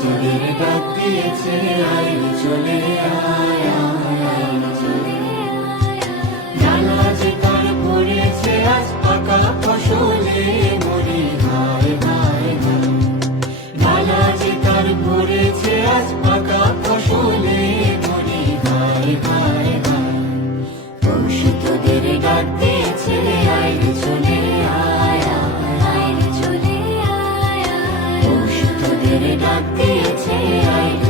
চলের ডাক দিয়েছে, আয় চলে আয় জানা যে তার পড়েছে, আজ পাকা ফসলে মরি হায় হায় জানা যে তার পড়েছে, আজ পাকা ফসলে মরি হায় হায় হায়। ডাক দিয়েছে আই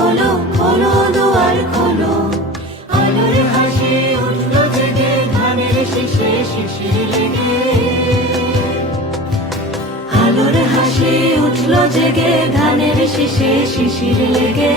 লেগে ধানের শিশে শিশির লেগে।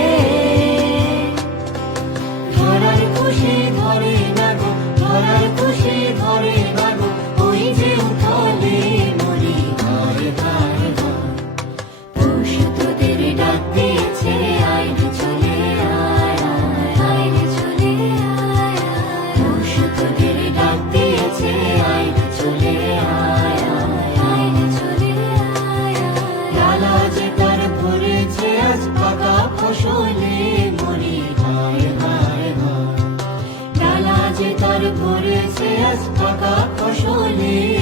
Beyaz kaka koşuyor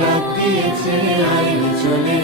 ডাক দিয়েছে আইন চলে